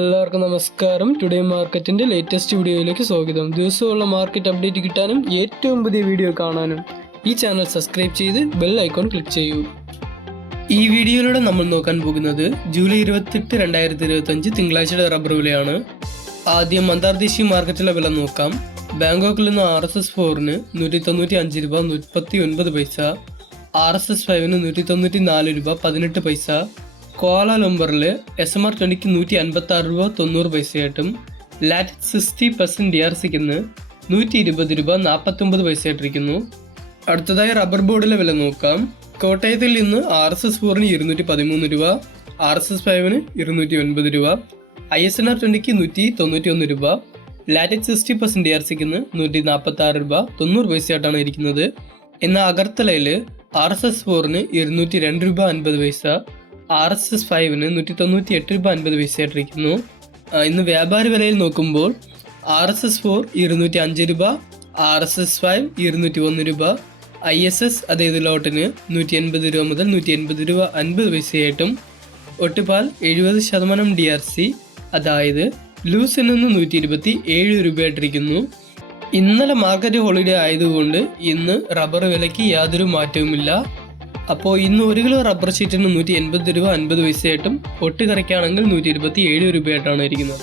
എല്ലാവർക്കും നമസ്കാരം. ടുഡേ മാർക്കറ്റിന്റെ ലേറ്റസ്റ്റ് വീഡിയോയിലേക്ക് സ്വാഗതം. ദിവസമുള്ള മാർക്കറ്റ് അപ്ഡേറ്റ് കിട്ടാനും ഏറ്റവും പുതിയ വീഡിയോ കാണാനും ഈ ചാനൽ സബ്സ്ക്രൈബ് ചെയ്ത് ബെൽ ഐക്കോൺ ക്ലിക്ക് ചെയ്യൂ. ഈ വീഡിയോയിലൂടെ നമ്മൾ നോക്കാൻ പോകുന്നത് ജൂലൈ 28, 2025 തിങ്കളാഴ്ചയുടെ റബ്ബർ വിലയാണ്. ആദ്യം അന്തർദേശീയ മാർക്കറ്റിലെ വില നോക്കാം. ബാങ്കോക്കിൽ നിന്ന് RSS4 195 രൂപ 39 പൈസ, RSS5 194 രൂപ 18 പൈസ, കോലാലംബറിൽ SMR20 156 രൂപ 90 പൈസയായിട്ടും ലാറ്റിസ് 60% DRCക്ക് 120 രൂപ 49 പൈസയായിട്ടിരിക്കുന്നു. അടുത്തതായി റബ്ബർ ബോർഡിലെ വില നോക്കാം. കോട്ടയത്തിൽ നിന്ന് RSS4 213 രൂപ, RSS5 209 രൂപ, ISNR20 191 രൂപ, ലാറ്റിസ് 60% DRCക്ക് 146 രൂപ 90 പൈസയായിട്ടാണ് ഇരിക്കുന്നത്. എന്നാൽ അഗർത്തലയിൽ RSS4 202 രൂപ 50 പൈസ, RSS5 198 രൂപ 50 പൈസയായിട്ടിരിക്കുന്നു. ഇന്ന് വ്യാപാര വിലയിൽ നോക്കുമ്പോൾ RSS4 205 രൂപ, RSS5 201 രൂപ, ISS അതായത് ലോട്ടിന് 180 രൂപ മുതൽ 180 രൂപ 50 പൈസയായിട്ടും ഒട്ടുപാൽ 70% DRC അതായത് ലൂസിൽ നിന്ന് 127 രൂപയായിട്ടിരിക്കുന്നു. ഇന്നലെ മാർക്കറ്റ് ഹോളിഡേ ആയതുകൊണ്ട് ഇന്ന് റബ്ബർ വിലയ്ക്ക് യാതൊരു മാറ്റവുമില്ല. അപ്പോൾ ഇന്ന് 1 കിലോ റബ്ബർ ഷീറ്റിന് 180 രൂപ 50 പൈസയായിട്ടും ഒട്ട് കറയ്ക്കാണെങ്കിൽ 127 രൂപയായിട്ടാണ് ഇരിക്കുന്നത്.